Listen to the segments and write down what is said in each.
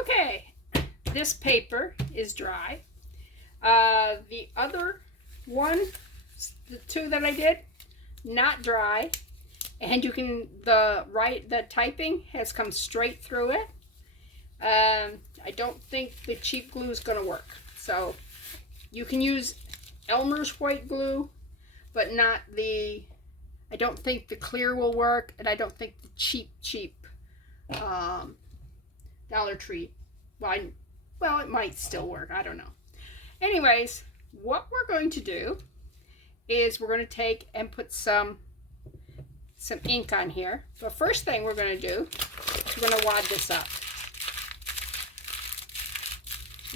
Okay, this paper is dry. The other one, the two that I did, not dry. And you can, the typing has come straight through it. I don't think the cheap glue is going to work. So you can use Elmer's white glue, but not the, I don't think the clear will work, and I don't think the cheap Dollar Tree, well, it might still work, I don't know. Anyways, what we're going to do is we're going to take and put some ink on here. The first thing we're going to do is we're going to wad this up.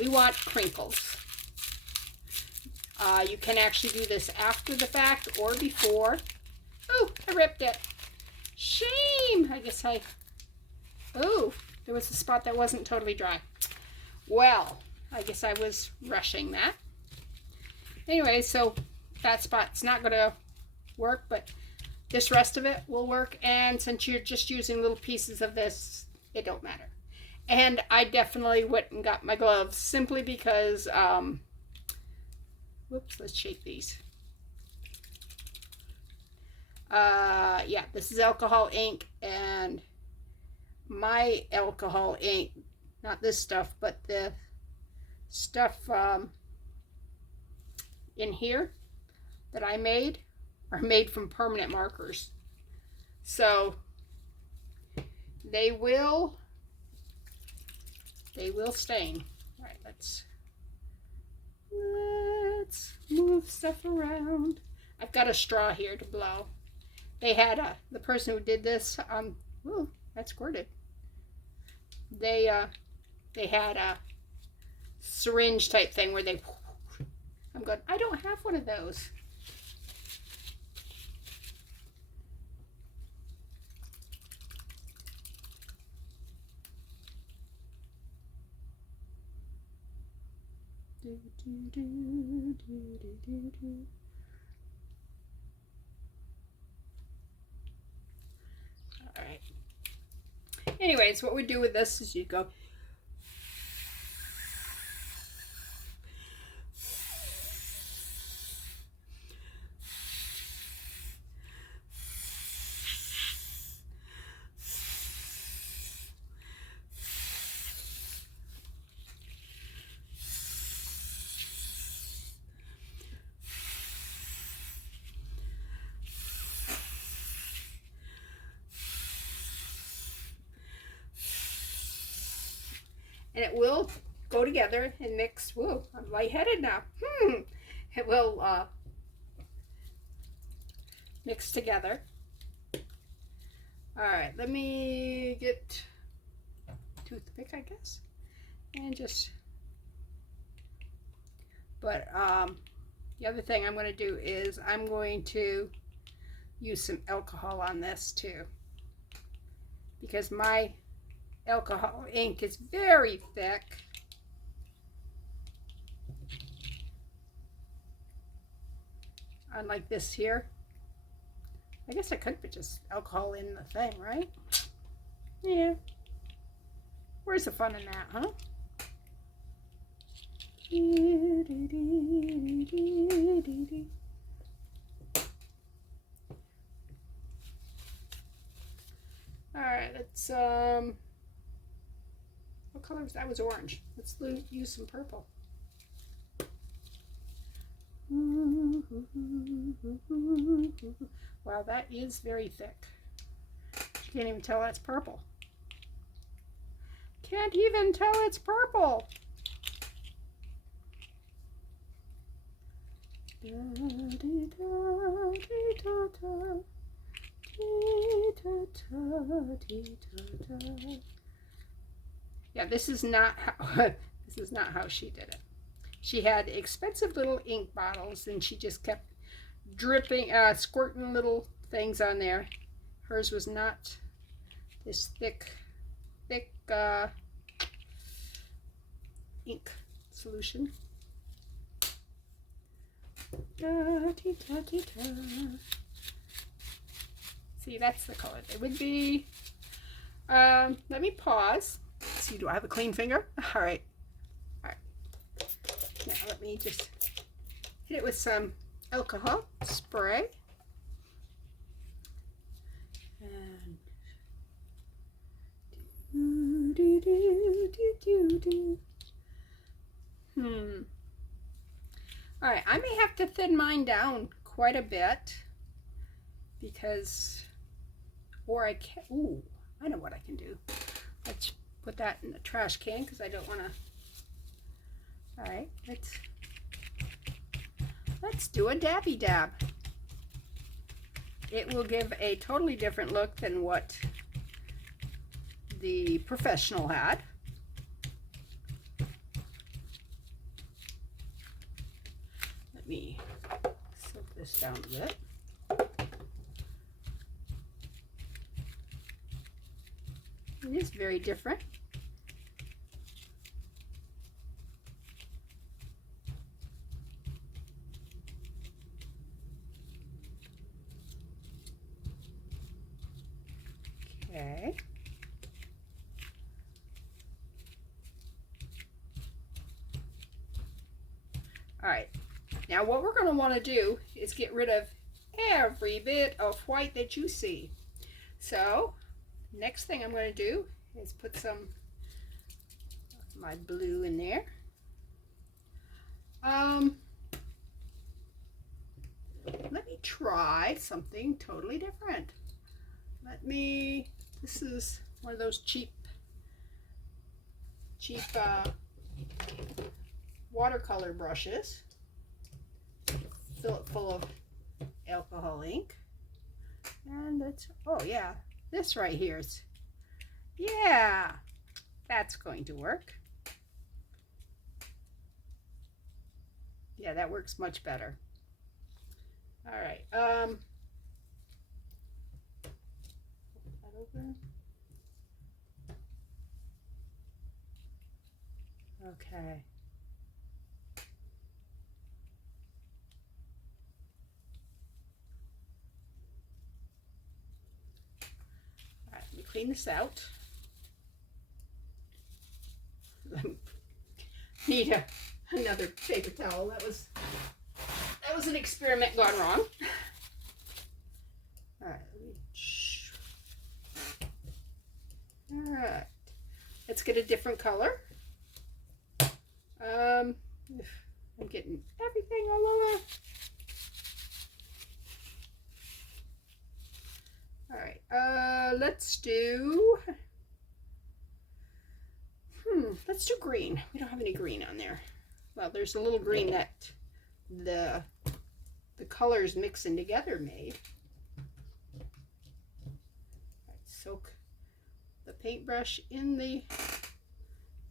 We want crinkles. You can actually do this after the fact or before. Oh, I ripped it. Shame. Oh, there was a spot that wasn't totally dry. Well, I guess I was rushing that. Anyway, so that spot's not going to work, but this rest of it will work. And since you're just using little pieces of this, it don't matter. And I definitely went and got my gloves simply because, whoops, let's shake these. Yeah, this is alcohol ink, and my alcohol ink, not this stuff, but the stuff in here that I made are made from permanent markers. So they will stain. All right, let's move stuff around. I've got a straw here to blow. They had the person who did this, ooh, that squirted. They had a syringe type thing where they, I'm going, I don't have one of those. All right. Anyways, what we do with this is you go and it will go together and mix. Whoa, I'm lightheaded now. It will mix together. All right, let me get a toothpick, I guess, and just, but the other thing I'm going to do is I'm going to use some alcohol on this too, because my alcohol ink is very thick. Unlike this here. I guess I could put just alcohol in the thing, right? Yeah. Where's the fun in that, huh? Alright, let's what color was that? That was orange. Let's use some purple. Wow, that is very thick. You can't even tell that's purple. Can't even tell it's purple. Yeah, this is not how this is not how she did it. She had expensive little ink bottles, and she just kept dripping, squirting little things on there. Hers was not this thick ink solution. See, that's the color it would be. Let me pause see, do I have a clean finger? All right. All right. Now let me just hit it with some alcohol spray. And All right, I may have to thin mine down quite a bit because, or I can, ooh, I know what I can do. Let's put that in the trash can because I don't want to. All right, let's do a dabby dab. It will give a totally different look than what the professional had. Let me soak this down a bit. It is very different. Okay. All right. Now what we're going to want to do is get rid of every bit of white that you see. So next thing I'm going to do is put some of my blue in there. Let me try something totally different. This is one of those cheap watercolor brushes. Fill it full of alcohol ink. And it's, oh yeah, this right here is, yeah, that's going to work. Yeah, that works much better. All right, that over. Okay. All right, let me clean this out. Need another paper towel. That was an experiment gone wrong. All right, all right. Let's get a different color. I'm getting everything all over. All right, let's do green. We don't have any green on there. Well, there's a little green that the colors mixing together made. All right, soak the paintbrush in the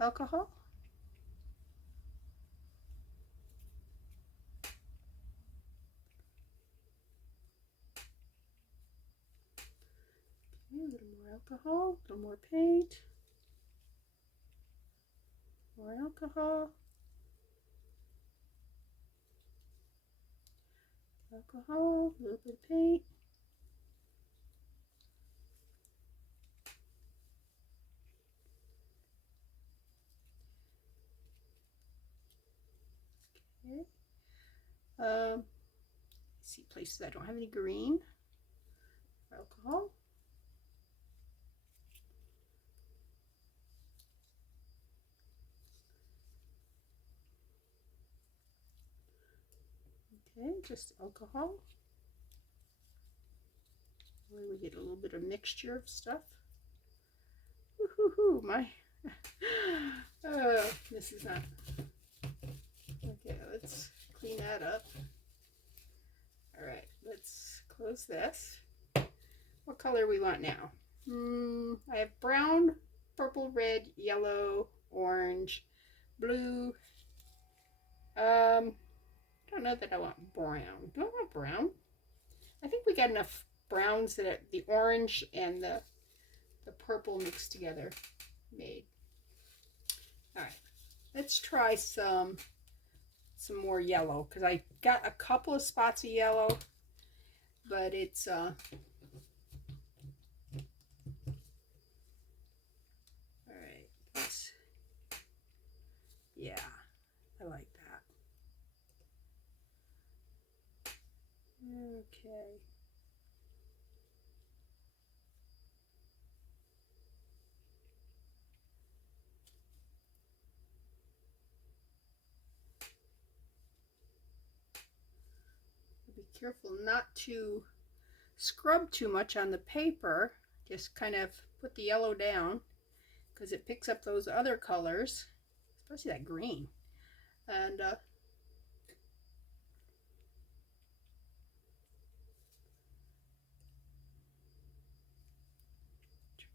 alcohol. Okay, a little more alcohol, a little more paint. More alcohol. Alcohol, a little bit of paint. Okay. See places I don't have any green. Alcohol. Okay, just alcohol. Where we get a little bit of mixture of stuff. Woohoo! My this is not okay. Let's clean that up. All right, let's close this. What color we want now? I have brown, purple, red, yellow, orange, blue. I don't know that I want brown. Do I want brown? I think we got enough browns that the orange and the purple mixed together made. All right, let's try some more yellow because I got a couple of spots of yellow, but it's all right. Yeah, I like that. Okay. Be careful not to scrub too much on the paper. Just kind of put the yellow down because it picks up those other colors, especially that green. And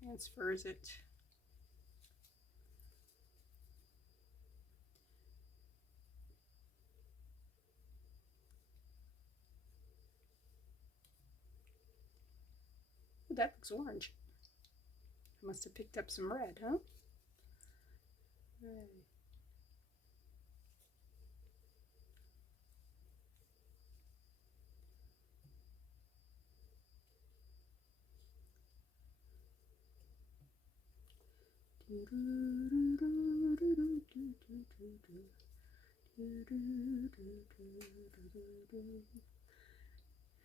transfers it. Ooh, that looks orange. I must have picked up some red, huh? Right.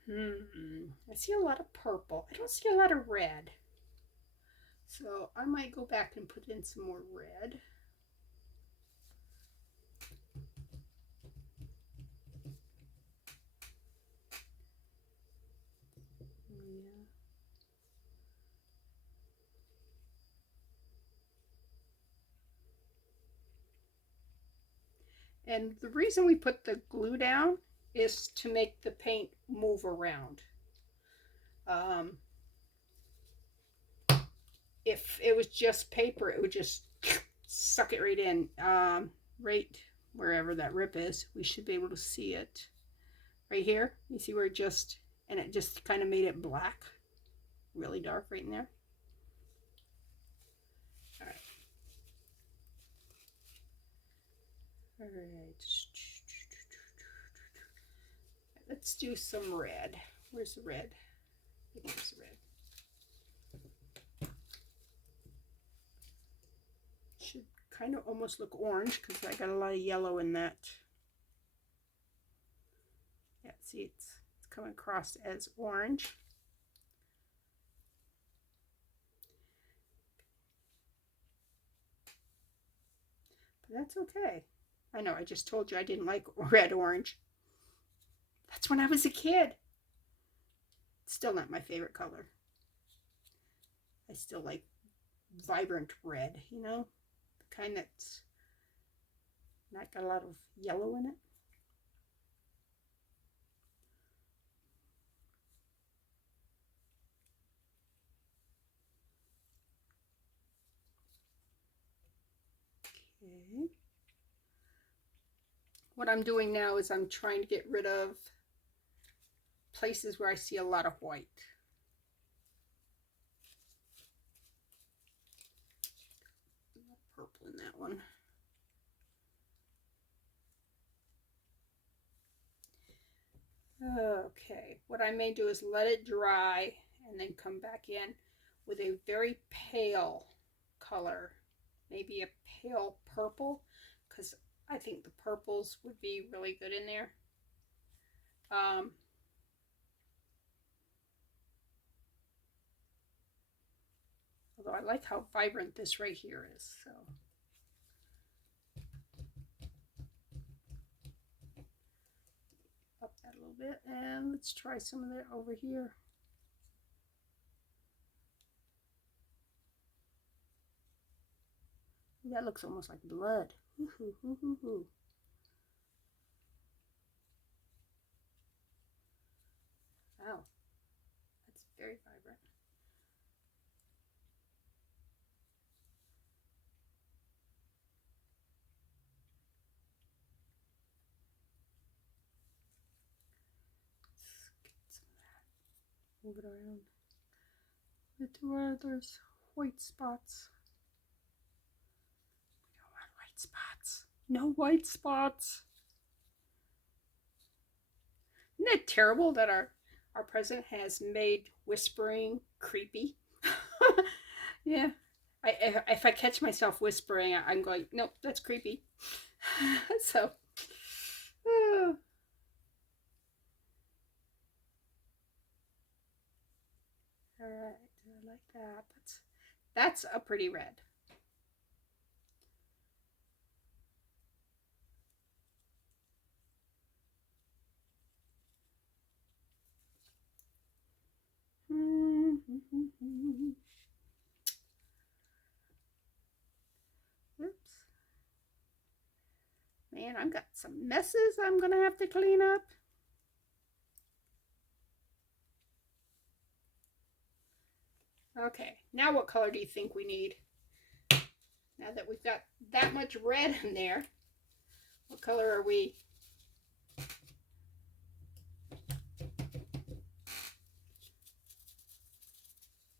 I see a lot of purple. I don't see a lot of red. So I might go back and put in some more red. Yeah. And the reason we put the glue down is to make the paint move around. If it was just paper, it would just suck it right in. Right wherever that rip is, we should be able to see it. Right here, you see where it just, and it just kind of made it black, really dark right in there. All right. All right. Let's do some red. Where's the red? I think there's the red. Should kind of almost look orange because I got a lot of yellow in that. Yeah, see, it's coming across as orange. But that's okay. I know, I just told you I didn't like red orange. That's when I was a kid. Still not my favorite color. I still like vibrant red, you know? The kind that's not got a lot of yellow in it. Okay. What I'm doing now is I'm trying to get rid of places where I see a lot of white. Purple in that one. Okay, what I may do is let it dry and then come back in with a very pale color, maybe a pale purple, because I think the purples would be really good in there. Although I like how vibrant this right here is, so. Up that a little bit, and let's try some of that over here. That looks almost like blood. Ooh. Wow, that's very vibrant. Let's get some of that. Move it around. To where there's white spots. We don't want white spots. No white spots. Isn't it terrible that our president has made whispering creepy? Yeah, If I catch myself whispering, I'm going, nope, that's creepy. So, all right, I like that. That's a pretty red. Oops. Man, I've got some messes I'm gonna have to clean up. Okay, now what color do you think we need? Now that we've got that much red in there, what color are we?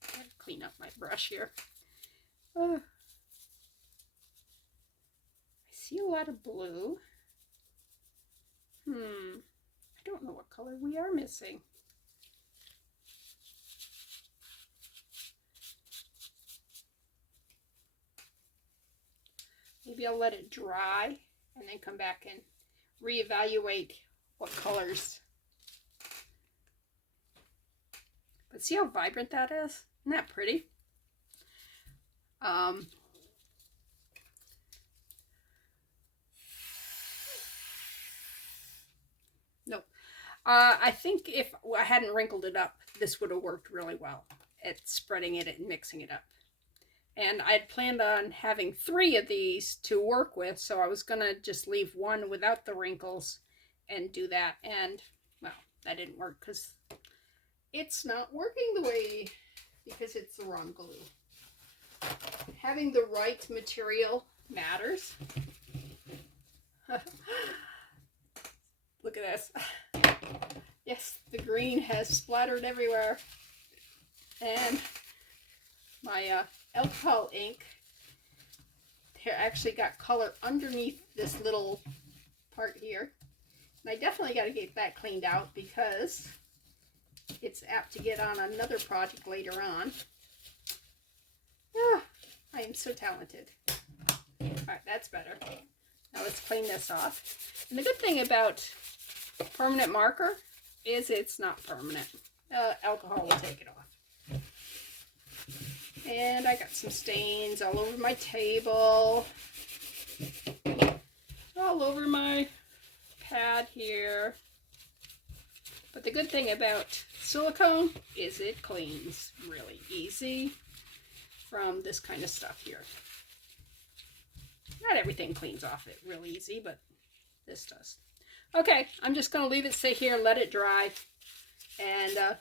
Gotta clean up my brush here. I see a lot of blue. I don't know what color we are missing. Maybe I'll let it dry and then come back and reevaluate what colors. But see how vibrant that is? Isn't that pretty? Nope. I think if I hadn't wrinkled it up, this would have worked really well at spreading it and mixing it up. And I'd planned on having 3 of these to work with, so I was going to just leave one without the wrinkles and do that. And, well, that didn't work because it's not working the way, because it's the wrong glue. Having the right material matters. Look at this. Yes, the green has splattered everywhere. And my alcohol ink here actually got color underneath this little part here. And I definitely got to get that cleaned out because it's apt to get on another project later on. Ah, I am so talented. All right, that's better. Now let's clean this off. And the good thing about permanent marker is it's not permanent. Alcohol will take it off. And I got some stains all over my table, all over my pad here. But the good thing about silicone is it cleans really easy from this kind of stuff here. Not everything cleans off it real easy, but this does. Okay, I'm just going to leave it sit here, let it dry, and if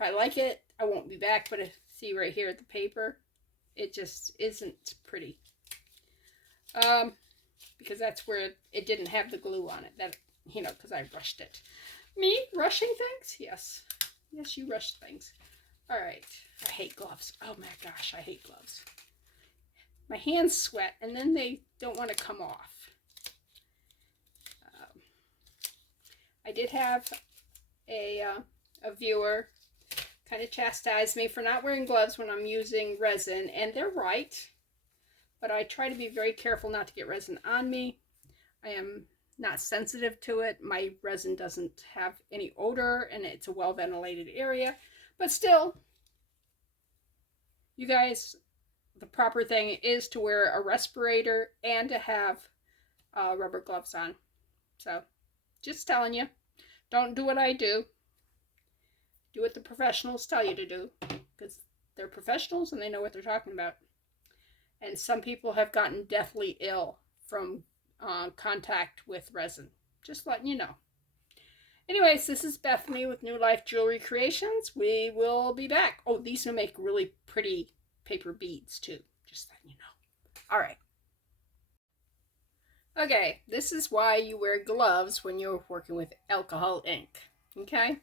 I like it, I won't be back, but see right here at the paper, it just isn't pretty. Because that's where it didn't have the glue on it, that, you know, because I rushed it. Me rushing things? Yes. Yes, you rushed things. All right. I hate gloves. Oh my gosh, I hate gloves. My hands sweat, and then they don't want to come off. I did have a viewer kind of chastise me for not wearing gloves when I'm using resin, and they're right, but I try to be very careful not to get resin on me. I am not sensitive to it. My resin doesn't have any odor, and it's a well-ventilated area, but still, you guys, the proper thing is to wear a respirator and to have rubber gloves on. So, just telling you, don't do what I do. Do what the professionals tell you to do, because they're professionals and they know what they're talking about. And some people have gotten deathly ill from contact with resin. Just letting you know. Anyways, this is Bethany with New Life Jewelry Creations. We will be back. Oh, these will make really pretty paper beads too. Just letting you know. All right. Okay, this is why you wear gloves when you're working with alcohol ink. Okay?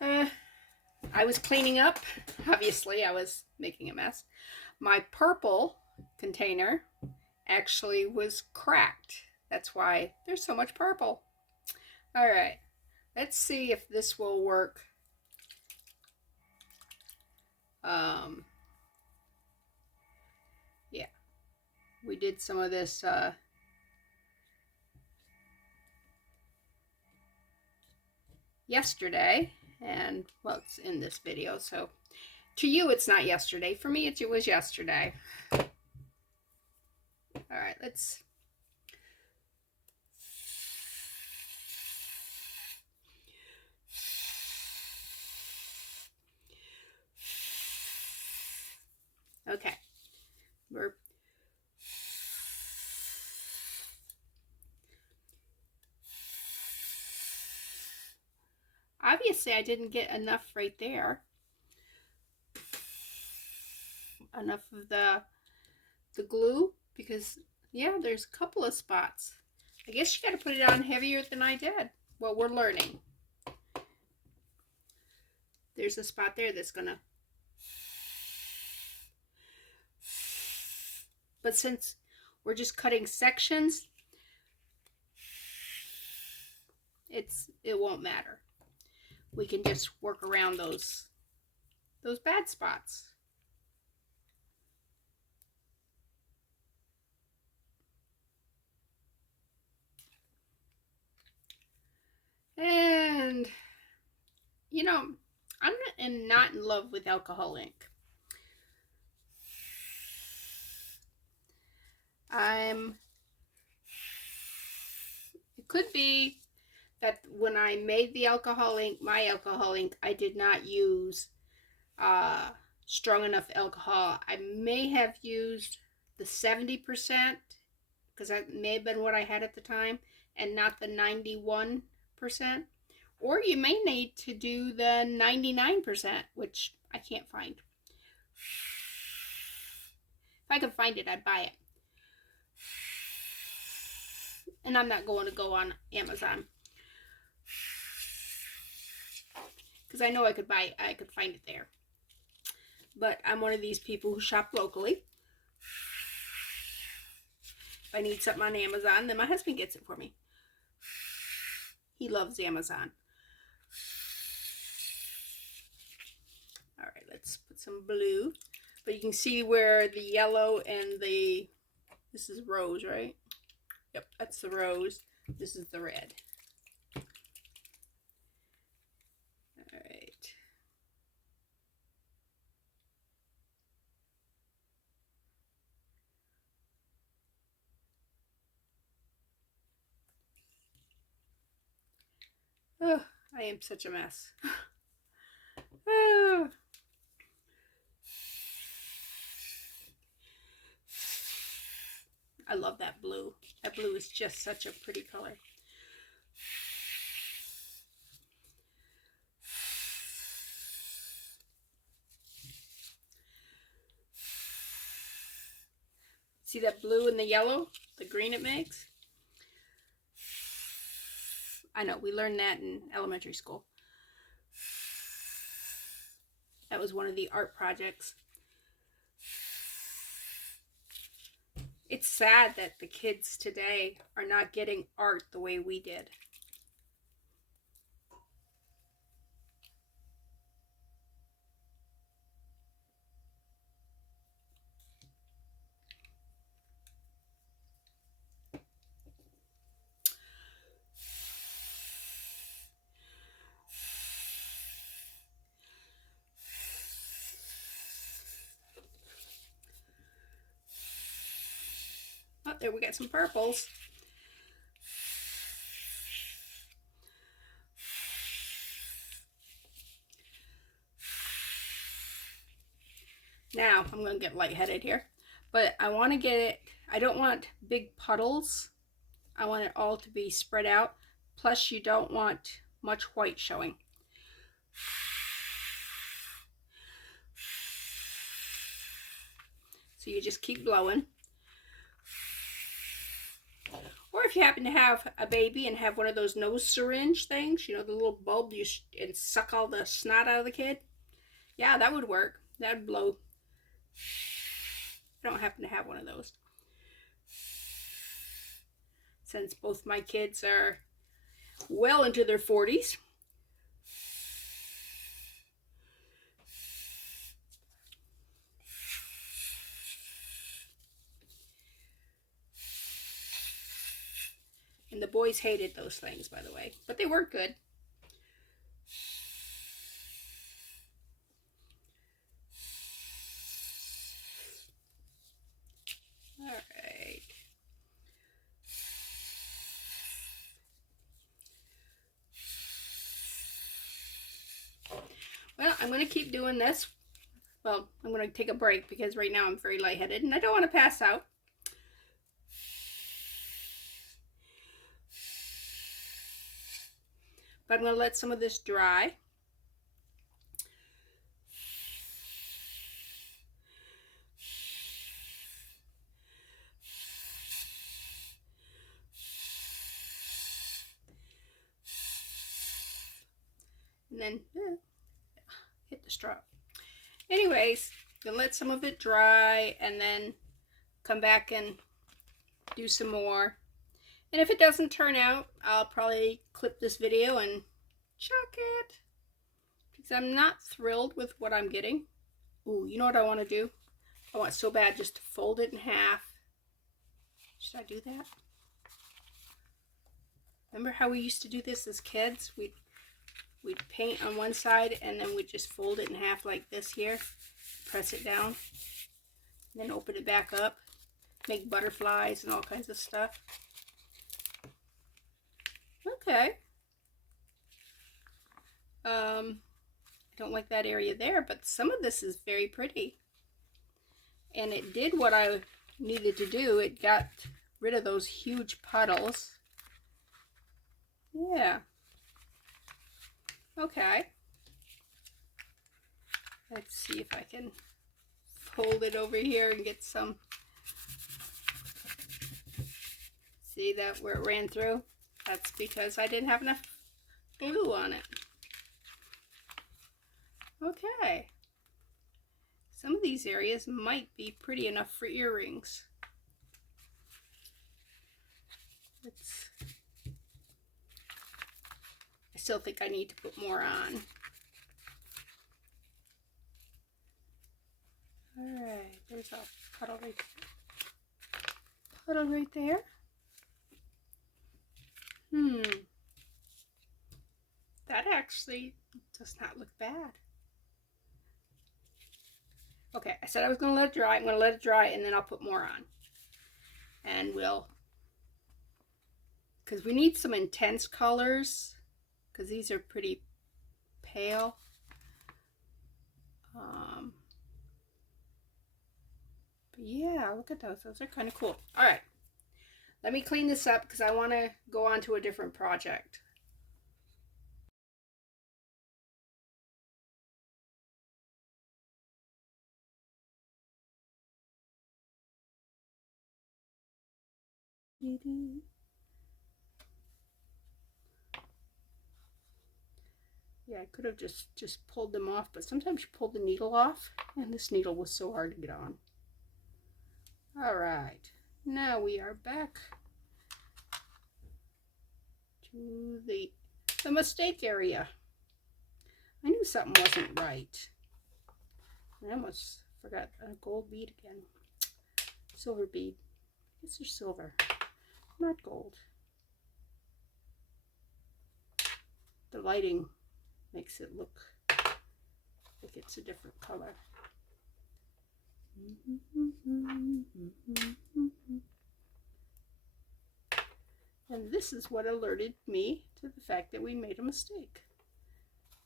I was cleaning up. Obviously, I was making a mess. My purple container actually was cracked. That's why there's so much purple. All right, let's see if this will work Yeah, we did some of this yesterday, and well, it's in this video, so to you it's not yesterday. For me, it was yesterday. All right, let's. Okay, we're. Obviously, I didn't get enough right there. Enough of the glue, because yeah, there's a couple of spots. I guess you got to put it on heavier than I did. Well, we're learning. There's a spot there that's gonna. But since we're just cutting sections, it won't matter. We can just work around those bad spots. And you know, I'm not in love with alcohol ink. It could be that when I made the alcohol ink, my alcohol ink, I did not use strong enough alcohol. I may have used the 70%, because that may have been what I had at the time, and not the 91%. Or you may need to do the 99%, which I can't find. If I could find it, I'd buy it. And I'm not going to go on Amazon, because I know I could find it there. But I'm one of these people who shop locally. If I need something on Amazon, then my husband gets it for me. He loves Amazon. All right, let's put some blue. But you can see where the yellow and this is rose, right? Yep, that's the rose. This is the red. All right. Oh, I am such a mess. Oh. I love that blue. That blue is just such a pretty color. See that blue and the yellow? The green it makes? I know, we learned that in elementary school. That was one of the art projects. It's sad that the kids today are not getting art the way we did. Oh, there we got some purples. Now, I'm going to get lightheaded here, but I want to get it, I don't want big puddles. I want it all to be spread out. Plus, you don't want much white showing. So you just keep blowing. Or if you happen to have a baby and have one of those nose syringe things, you know, the little bulb and suck all the snot out of the kid. Yeah, that would work. That would blow. I don't happen to have one of those, since both my kids are well into their 40s. And the boys hated those things, by the way, but they worked good. All right. Well, I'm going to keep doing this. Well, I'm going to take a break because right now I'm very lightheaded and I don't want to pass out. But I'm going to let some of this dry. And then hit the straw. Anyways, I'm going to let some of it dry and then come back and do some more. And if it doesn't turn out, I'll probably clip this video and chuck it. Because I'm not thrilled with what I'm getting. Ooh, you know what I want to do? I want so bad just to fold it in half. Should I do that? Remember how we used to do this as kids? We'd paint on one side and then we'd just fold it in half like this here. Press it down. And then open it back up. Make butterflies and all kinds of stuff. Okay. I don't like that area there, but some of this is very pretty. And it did what I needed to do. It got rid of those huge puddles. Yeah. Okay. Let's see if I can fold it over here and get some. See that where it ran through? That's because I didn't have enough glue on it. Okay. Some of these areas might be pretty enough for earrings. I still think I need to put more on. Alright, there's a puddle right there. Puddle right there. That actually does not look bad. Okay, I said I was going to let it dry. I'm going to let it dry and then I'll put more on. And because we need some intense colors, because these are pretty pale. But yeah, look at those. Those are kind of cool. All right, let me clean this up because I want to go on to a different project. Yeah, I could have just pulled them off, but sometimes you pull the needle off, and this needle was so hard to get on. All right, now we are back to the mistake area. I knew something wasn't right. I almost forgot a gold bead again. Silver bead. I guess they're silver, not gold. The lighting makes it look like it's a different color. And this is what alerted me to the fact that we made a mistake.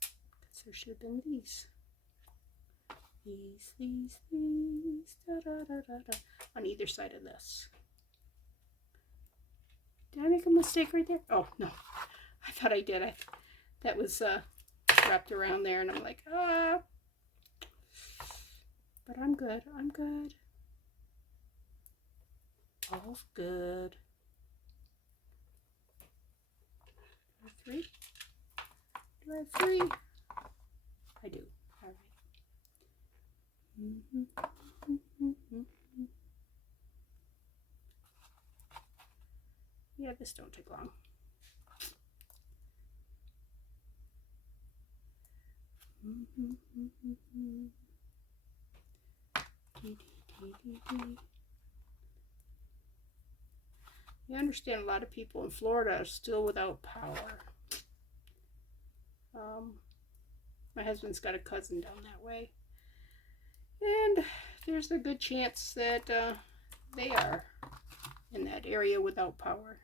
Because there should have been these. These, da, da, da, da, da, on either side of this. Did I make a mistake right there? Oh, no. I thought I did. That was wrapped around there, and I'm like, ah. But I'm good. I'm good. All's good. Do I have three? Do I have three? I do. All right. Yeah, this don't take long. I understand a lot of people in Florida are still without power. My husband's got a cousin down that way, and there's a good chance that they are in that area without power.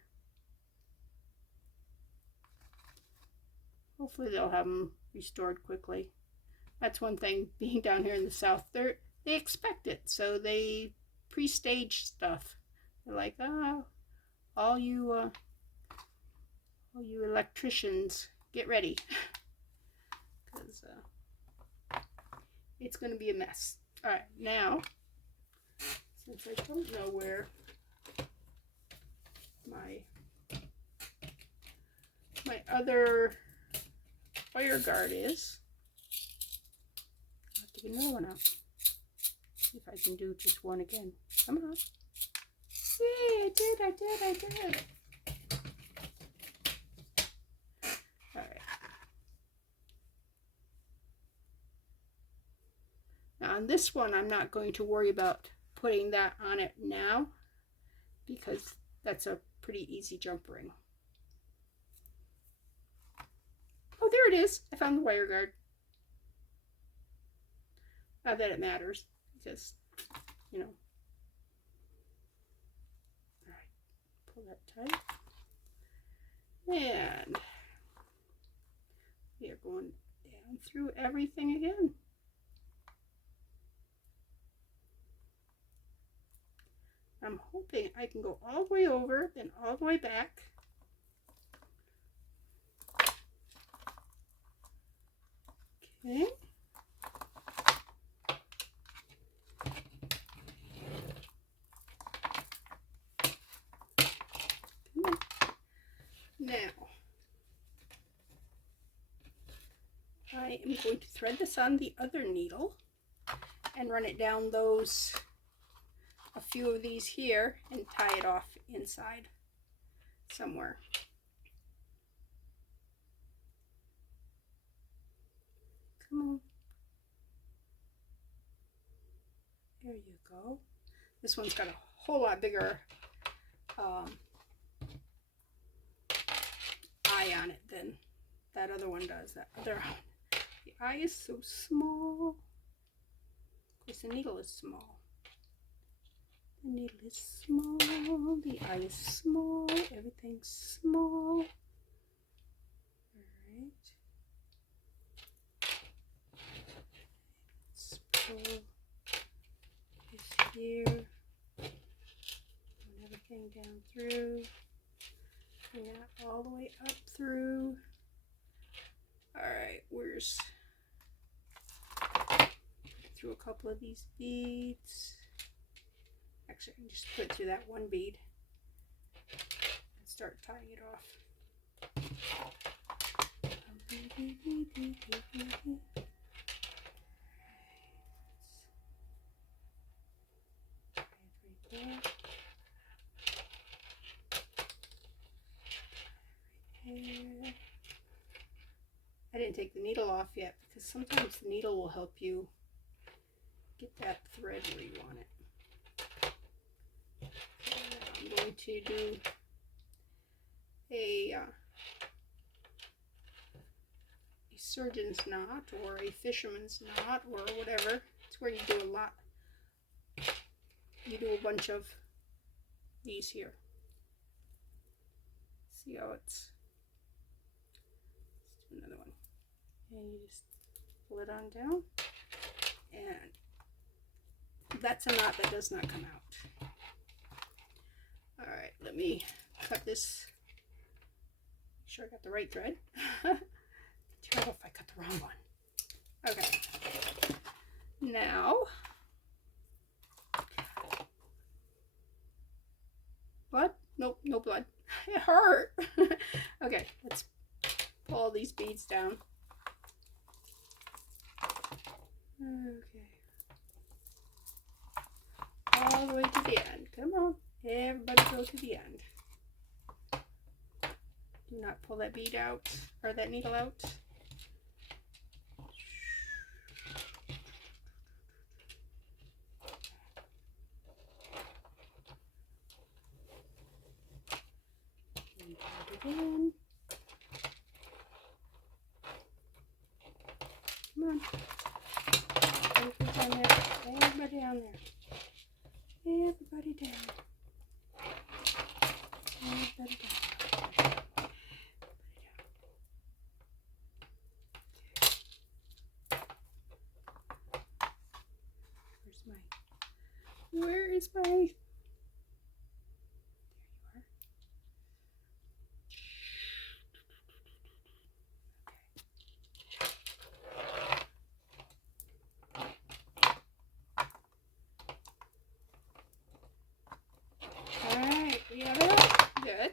Hopefully they'll have them restored quickly. That's one thing, being down here in the south, they expect it, so they pre-stage stuff. They're like, all you electricians, get ready, because it's going to be a mess. All right, now, since I don't know where my other wire guard is, I'll have to get another one out. See if I can do just one again. Come on. Yay, I did. All right. Now on this one, I'm not going to worry about putting that on it now, because that's a pretty easy jump ring. Oh, there it is. I found the wire guard. Not that it matters, because, you know. All right, pull that tight. And we are going down through everything again. I'm hoping I can go all the way over, then all the way back. Okay. Now, I am going to thread this on the other needle and run it down a few of these here, and tie it off inside somewhere. Come on. There you go. This one's got a whole lot bigger eye on it than that other one does. That other, the eye is so small. Of course, the needle is small. The needle is small, the eye is small, everything's small. Alright. Let's pull this here. Run everything down through. Bring that all the way up through. Alright, through a couple of these beads. Actually, I can just put it through that one bead and start tying it off. I didn't take the needle off yet, because sometimes the needle will help you get that thread where you want it. I'm going to do a surgeon's knot, or a fisherman's knot, or whatever. It's where you do a lot. You do a bunch of these here. See how it's. Let's do another one. And you just pull it on down, and that's a knot that does not come out. All right, let me cut this. Make sure I got the right thread. Terrible if I cut the wrong one. Okay. Now, blood? Nope, no blood. It hurt. Okay, let's pull all these beads down. Okay. All the way to the end. Come on. Everybody go to the end. Do not pull that bead out, or that needle out. it in. Come on. Everybody down there. Everybody down there. Everybody down. Everybody down. Where is my? There you are. All right, we have it. Good.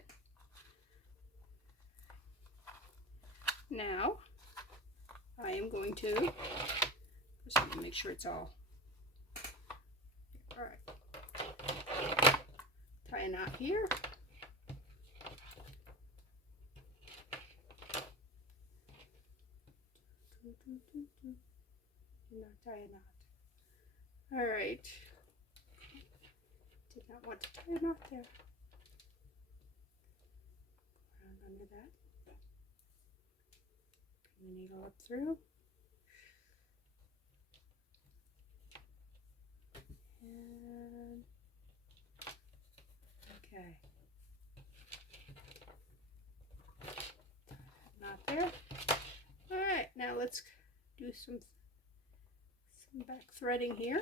Now, I am going to just make sure it's all. All right. Tie a knot here. Not tie a knot. All right. Did not want to tie a knot there. Around under that. Bring the needle up through. And okay. Not there. All right, now let's do some back threading here.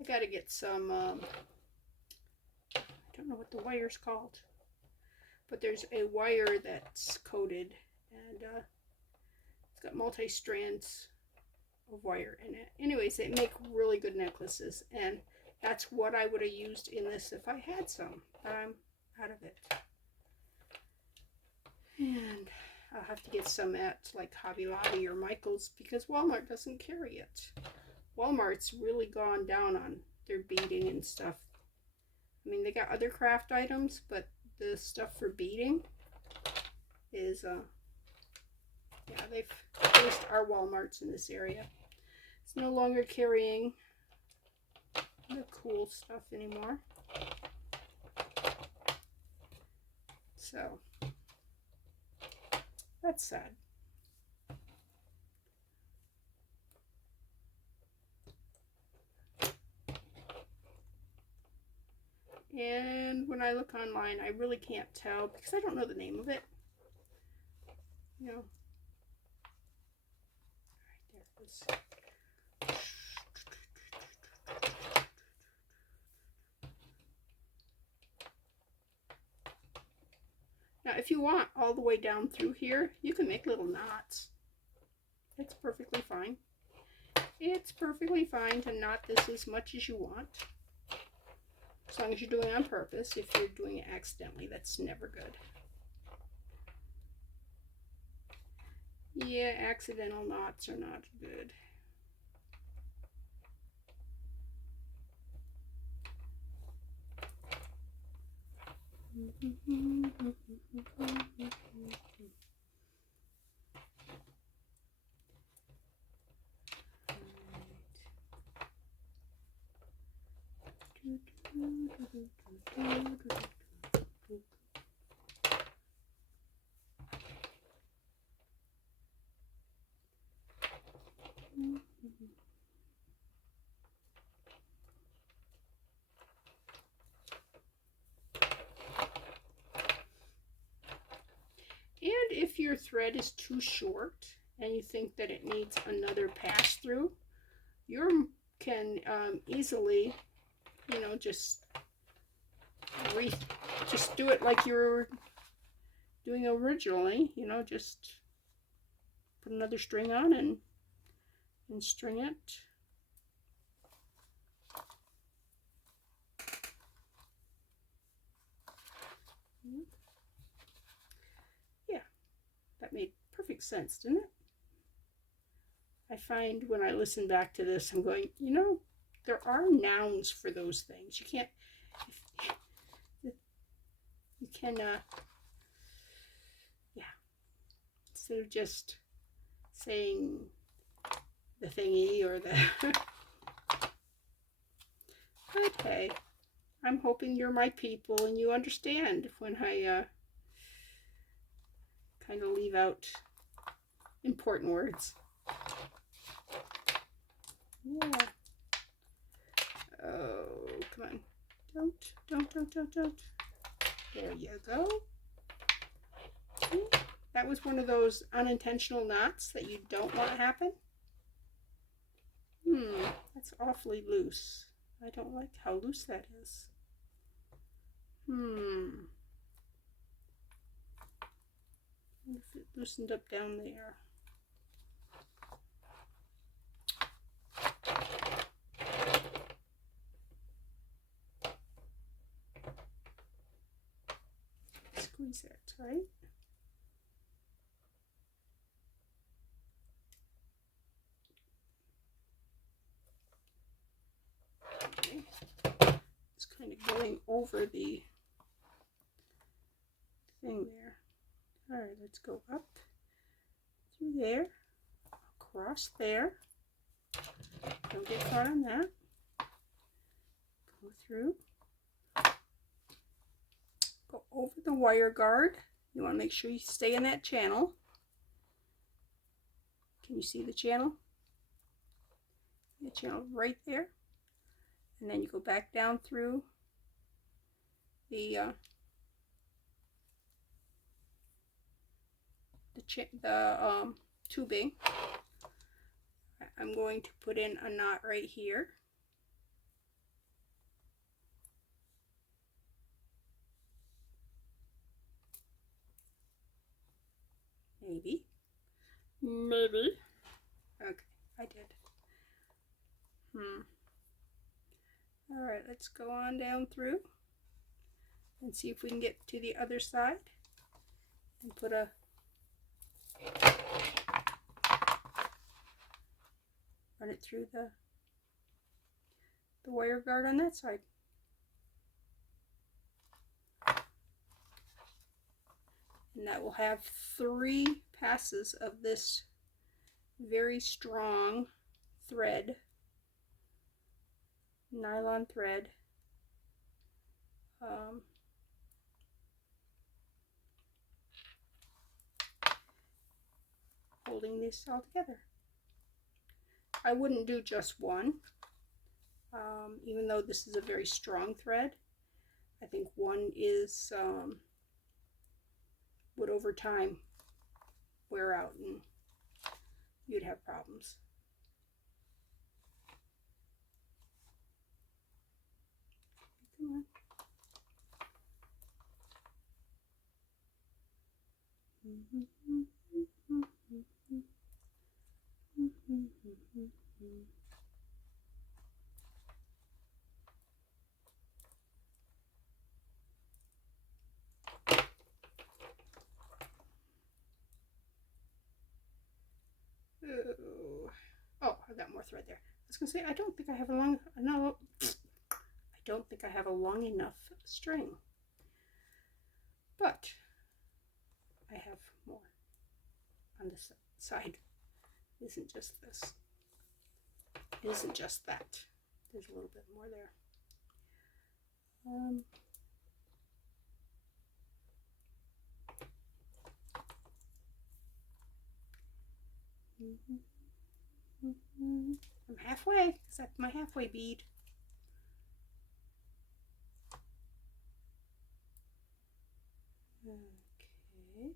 I gotta get some, I don't know what the wire's called, but there's a wire that's coated, and it's got multi-strands of wire in it. Anyways, they make really good necklaces, and that's what I would have used in this if I had some, but I'm out of it. And I'll have to get some at like Hobby Lobby or Michael's because Walmart doesn't carry it. Walmart's really gone down on their beading and stuff. I mean, they got other craft items, but the stuff for beading is, yeah, they've closed our Walmarts in this area. It's no longer carrying the cool stuff anymore. So, that's sad. And when I look online, I really can't tell because I don't know the name of it. You know. All right, there it is. Now, if you want all the way down through here, you can make little knots. It's perfectly fine. It's perfectly fine to knot this as much as you want. As long as you're doing it on purpose. If you're doing it accidentally, that's never good. Yeah, accidental knots are not good. And if your thread is too short and you think that it needs another pass through, you can easily, you know, just do it like you were doing originally. You know, just put another string on and string it. Yeah, that made perfect sense, didn't it? I find when I listen back to this, I'm going, you know, there are nouns for those things. You can't, You can, yeah, instead of just saying the thingy or the, but hey, I'm hoping you're my people and you understand when I kind of leave out important words. Yeah. Oh, come on. Don't. There you go. That was one of those unintentional knots that you don't want to happen. That's awfully loose. I don't like how loose that is. If it loosened up down there. Squeeze it, right? Okay. It's kind of going over the thing there. All right, let's go up through there, across there. Don't get caught on that. Go through. Go over the wire guard. You want to make sure you stay in that channel. Can you see the channel? The channel right there. And then you go back down through the tubing. I'm going to put in a knot right here. Maybe. Okay, I did. All right, let's go on down through and see if we can get to the other side and put a run it through the wire guard on that side. And that will have 3 passes of this very strong thread, nylon thread. Holding this all together. I wouldn't do just one, even though this is a very strong thread. I think one is would over time wear out and you'd have problems. Come on. Oh, I got more thread there. I was gonna say I don't think I have a long enough string, but I have more on this side. It isn't just this. It isn't just that. There's a little bit more there. I'm halfway, because that's my halfway bead. Okay.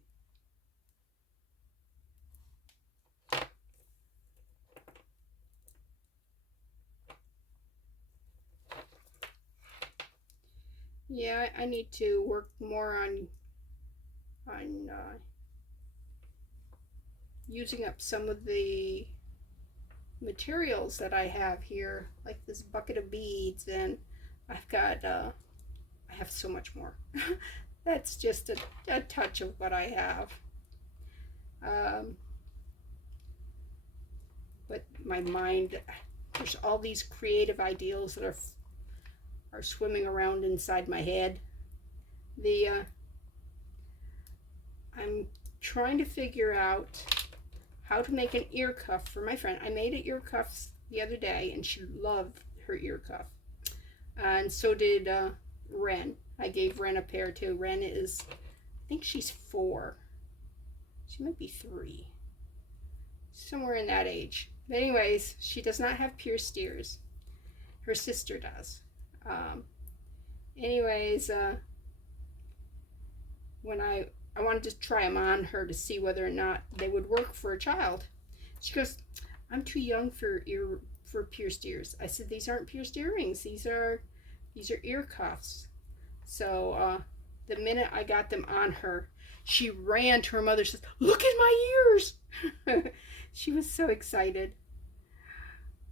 Yeah, I need to work more on using up some of the materials that I have here, like this bucket of beads, and I've got I have so much more. That's just a touch of what I have. But my mind, there's all these creative ideals that are are swimming around inside my head. I'm trying to figure out how to make an ear cuff for my friend. I made an ear cuffs the other day, and she loved her ear cuff. And so did Ren. I gave Ren a pair too. Ren is, I think she's 4. She might be 3. Somewhere in that age. But anyways, she does not have pierced ears. Her sister does. When I wanted to try them on her to see whether or not they would work for a child. She goes, I'm too young for pierced ears. I said, these aren't pierced earrings. These are ear cuffs. So the minute I got them on her, she ran to her mother and says, look at my ears. She was so excited.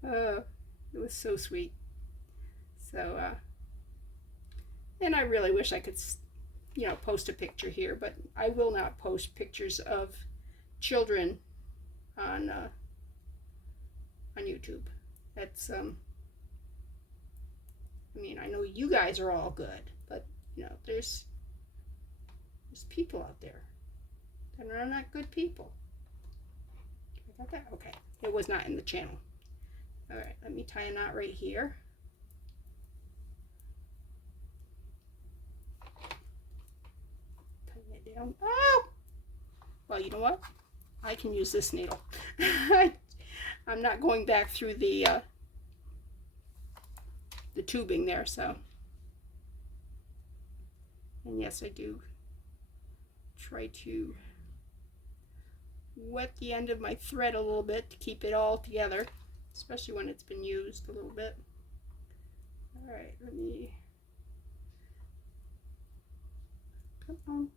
It was so sweet. So, and I really wish I could, post a picture here, but I will not post pictures of children on YouTube. That's, I mean, I know you guys are all good, but, there's people out there that are not good people. I got that? Okay. It was not in the channel. All right, let me tie a knot right here. Tighten it down. Oh! Well, you know what? I can use this needle. I'm not going back through the tubing there, so. And yes, I do try to wet the end of my thread a little bit to keep it all together, especially when it's been used a little bit. All right, let me, come on.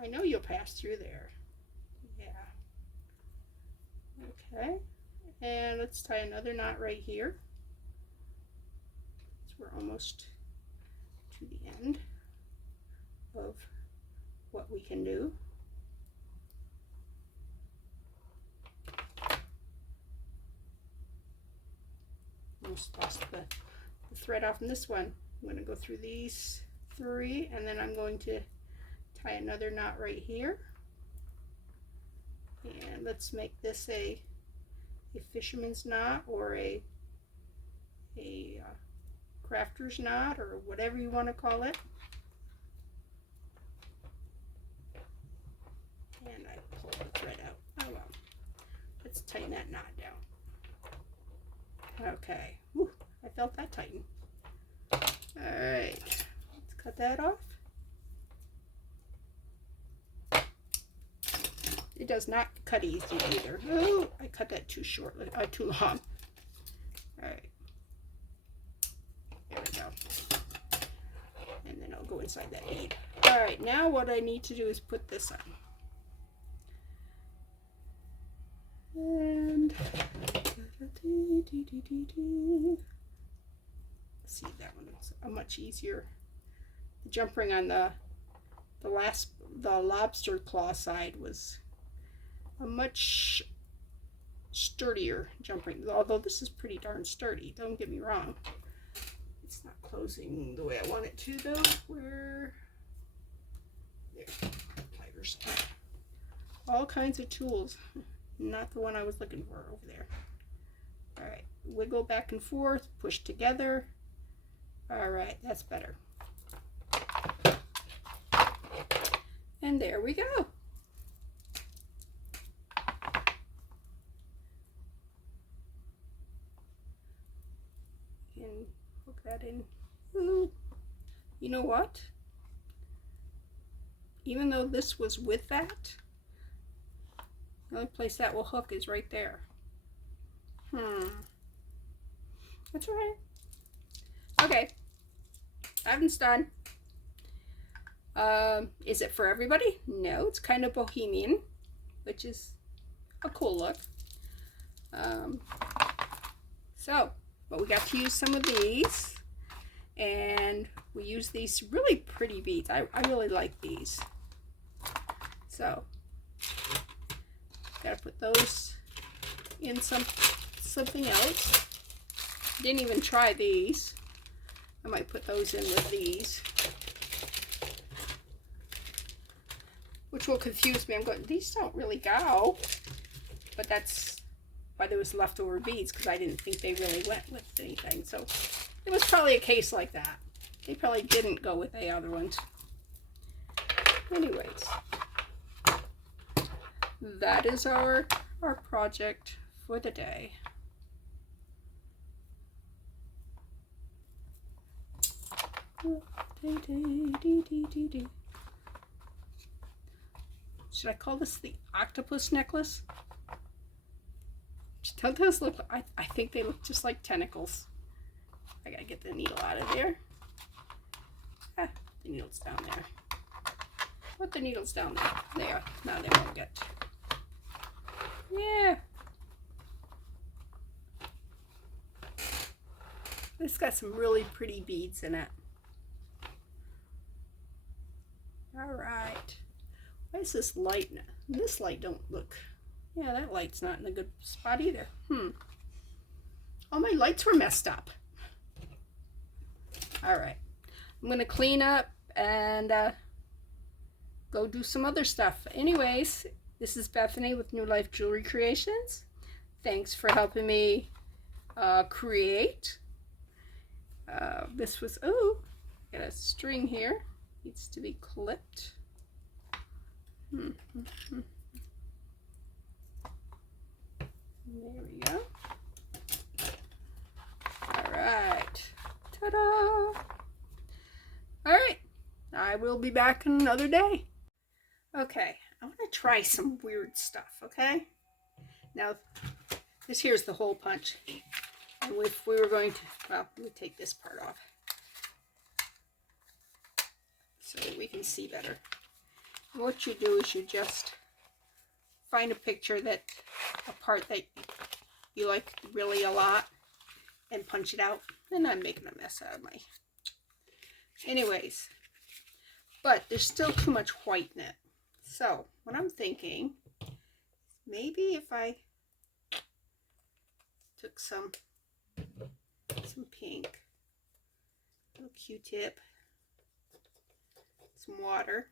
I know you'll pass through there. Yeah. Okay, and let's tie another knot right here. So we're almost to the end of what we can do. Almost lost the thread off in this one. I'm going to go through these 3, and then I'm going to tie another knot right here. And let's make this a fisherman's knot, or a crafter's knot, or whatever you want to call it. And I pulled the thread out. Oh well. Let's tighten that knot down. Okay. Whew, I felt that tighten. Alright. Let's cut that off. It does not cut easy either. Oh, I cut that too short, too long. Alright. There we go. And then I'll go inside that bead. Alright, now what I need to do is put this on. And see, that one's a much easier. The jump ring on the lobster claw side was a much sturdier jump ring, although this is pretty darn sturdy, don't get me wrong. It's not closing the way I want it to though. Where there, pliers, all kinds of tools. Not the one I was looking for over there. All right, wiggle back and forth, push together. All right, that's better. And there we go. You can hook that in. Ooh. You know what? Even though this was with that, the only place that will hook is right there. That's all right. Okay, Ivan's done. Is it for everybody? No, it's kind of bohemian, which is a cool look. But we got to use some of these, and we use these really pretty beads. I really like these. So, gotta put those in something else. Didn't even try these. I might put those in with these, which will confuse me. I'm going, these don't really go, but that's why there was leftover beads, because I didn't think they really went with anything. So it was probably a case like that. They probably didn't go with the other ones. Anyways, that is our project for the day. Should I call this the octopus necklace? Don't those look, I think they look just like tentacles. I gotta get the needle out of there. Ah, the needle's down there. Put the needles down there. There. Now they won't get. Yeah. This got some really pretty beads in it. All right. Why is this light? This light don't look. Yeah, that light's not in a good spot either. All my lights were messed up. All right. I'm going to clean up and go do some other stuff. Anyways, this is Bethany with New Life Jewelry Creations. Thanks for helping me create. This was, oh, got a string here. Needs to be clipped. There we go. All right. Ta-da! All right. I will be back in another day. Okay. I want to try some weird stuff, okay? Now, this here's the hole punch. And if we were going to, well, let me take this part off so that we can see better. And what you do is you just find a picture that, a part that you like really a lot, and punch it out. And I'm making a mess out of my, anyways, but there's still too much white in it. So what I'm thinking, maybe if I took some pink, a little Q-tip, some water,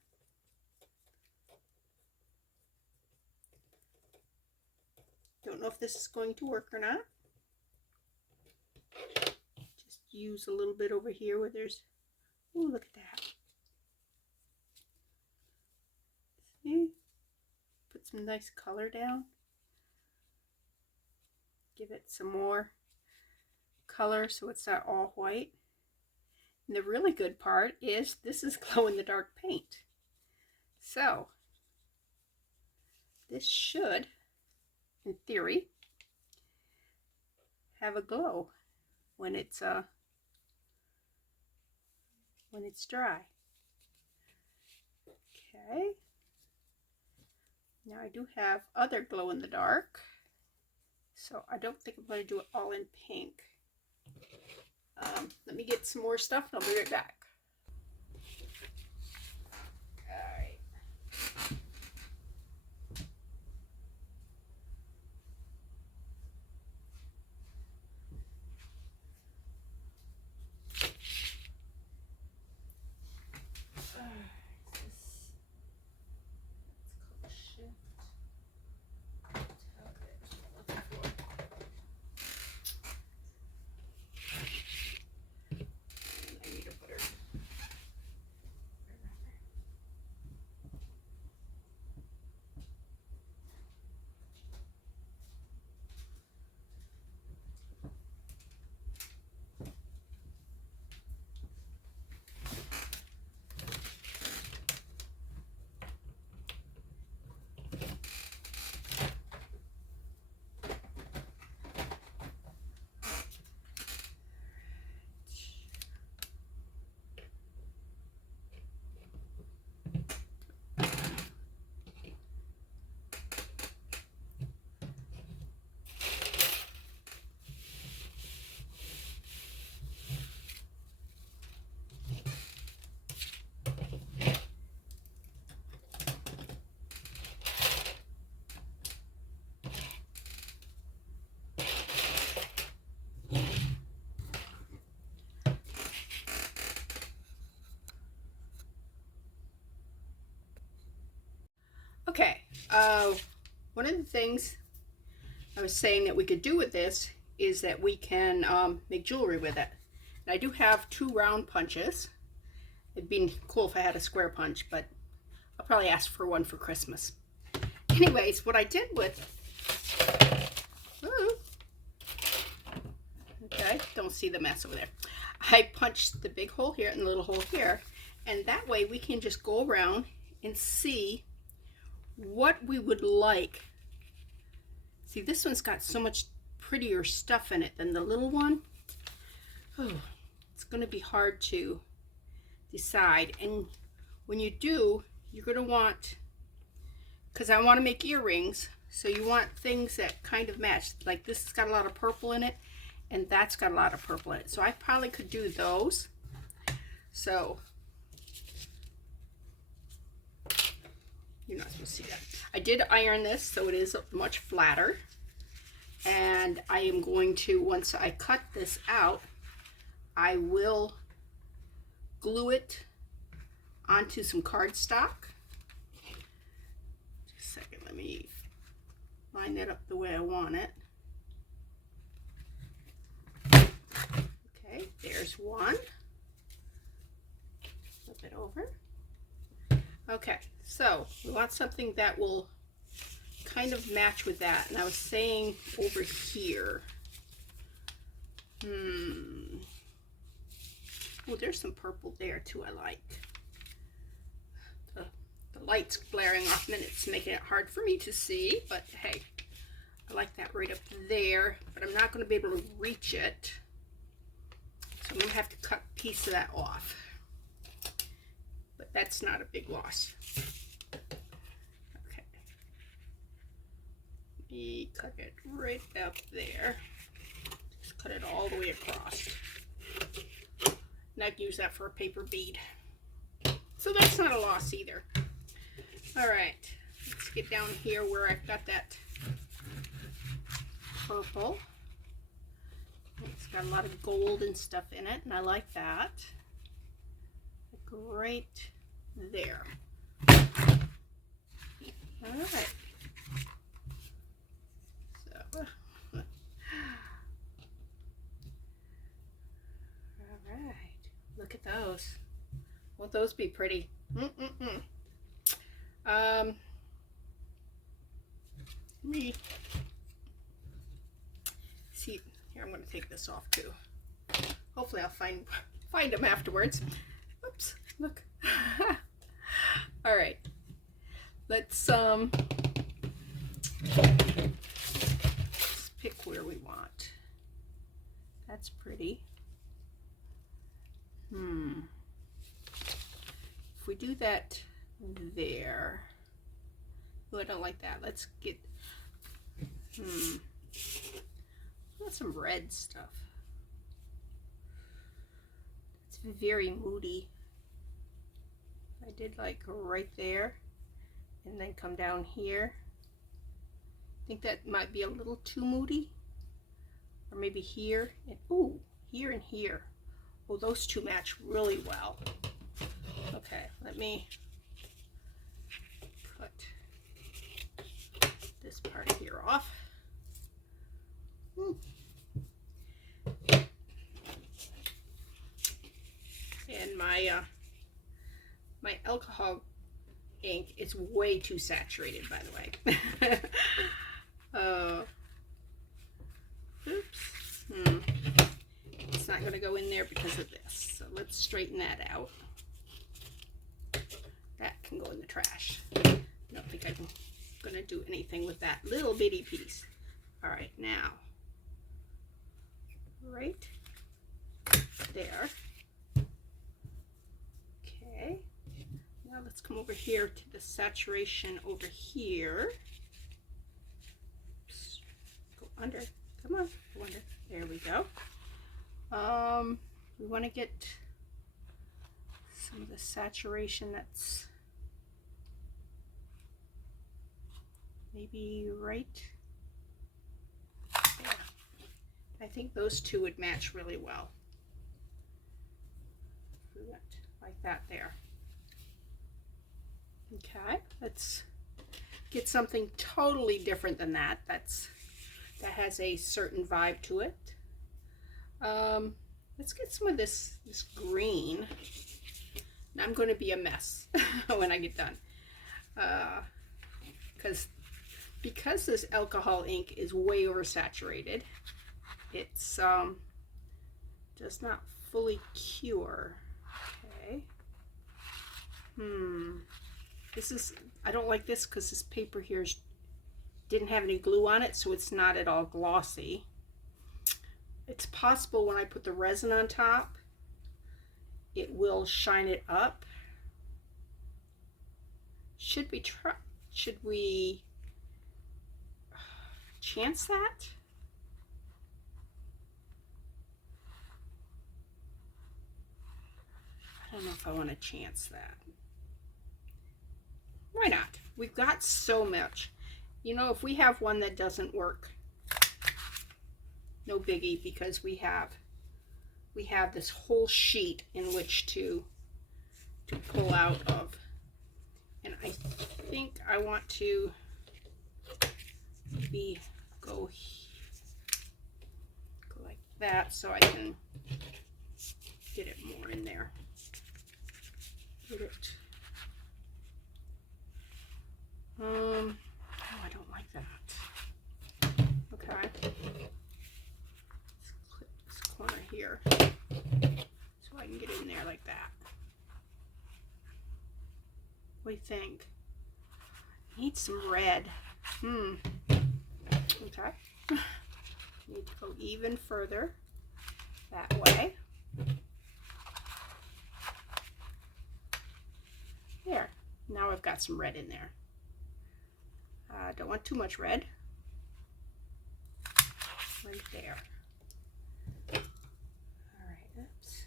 don't know if this is going to work or not. Just use a little bit over here where there's, oh, look at that. See? Put some nice color down. Give it some more color so it's not all white. And the really good part is this is glow-in-the-dark paint. So this should, in theory, have a glow when it's dry. Okay. Now I do have other glow-in-the-dark, so I don't think I'm going to do it all in pink. Let me get some more stuff and I'll be right back. Alright. I need a butter. Okay, one of the things I was saying that we could do with this is that we can make jewelry with it. And I do have 2 round punches. It'd be cool if I had a square punch, but I'll probably ask for one for Christmas. Anyways, what I did with, okay, don't see the mess over there. I punched the big hole here and the little hole here, and that way we can just go around and see what we would like. See, this one's got so much prettier stuff in it than the little one. Oh, it's going to be hard to decide. And when you do, you're going to want, because I want to make earrings, so you want things that kind of match. Like this has got a lot of purple in it, and that's got a lot of purple in it. So I probably could do those. So you're not supposed to see that. I did iron this, so it is much flatter. And I am going to, once I cut this out, I will glue it onto some cardstock. Just a second, let me line that up the way I want it. Okay, there's one. Flip it over. Okay, so we want something that will kind of match with that. And I was saying over here. Oh, there's some purple there too I like. The light's blaring off and it's making it hard for me to see, but hey, I like that right up there, but I'm not going to be able to reach it. So I'm going to have to cut a piece of that off. But that's not a big loss. Okay. Let me cut it right up there. Just cut it all the way across. And I can use that for a paper bead. So that's not a loss either. All right, let's get down here where I've got that purple. It's got a lot of gold and stuff in it, and I like that. Right there. All right. So, all right. Look at those. Won't those be pretty? Let me see. Here, I'm going to take this off too. Hopefully, I'll find them afterwards. Oops, look. All right, let's pick where we want. That's pretty. If we do that there, oh, I don't like that. Let's get some red stuff. It's very moody. I did like right there and then come down here. I think that might be a little too moody, or maybe here and ooh, here and here. Oh, those two match really well. Okay, let me cut this part here off. And my alcohol ink is way too saturated, by the way. Oops. It's not going to go in there because of this. So let's straighten that out. That can go in the trash. I don't think I'm going to do anything with that little bitty piece. All right, now, right there. Okay. Now let's come over here to the saturation over here. Oops. Go under. Come on. Go under. There we go. We want to get some of the saturation that's maybe right there. I think those two would match really well. We went like that there. Okay, let's get something totally different than that. That has a certain vibe to it. Let's get some of this green. I'm going to be a mess when I get done. Because this alcohol ink is way oversaturated, it's does not fully cure. Okay. I don't like this because this paper here didn't have any glue on it, so it's not at all glossy. It's possible when I put the resin on top, it will shine it up. Should we chance that? I don't know if I want to chance that. Why not? We've got so much. You know, if we have one that doesn't work, no biggie, because we have this whole sheet in which to pull out of. And I think I want to maybe go like that so I can get it more in there. Get it. Oh, I don't like that. Okay. Let's clip this corner here so I can get in there like that. What do you think? I need some red. Okay. Need to go even further that way. There. Now I've got some red in there. Don't want too much red. Right there. All right. Oops.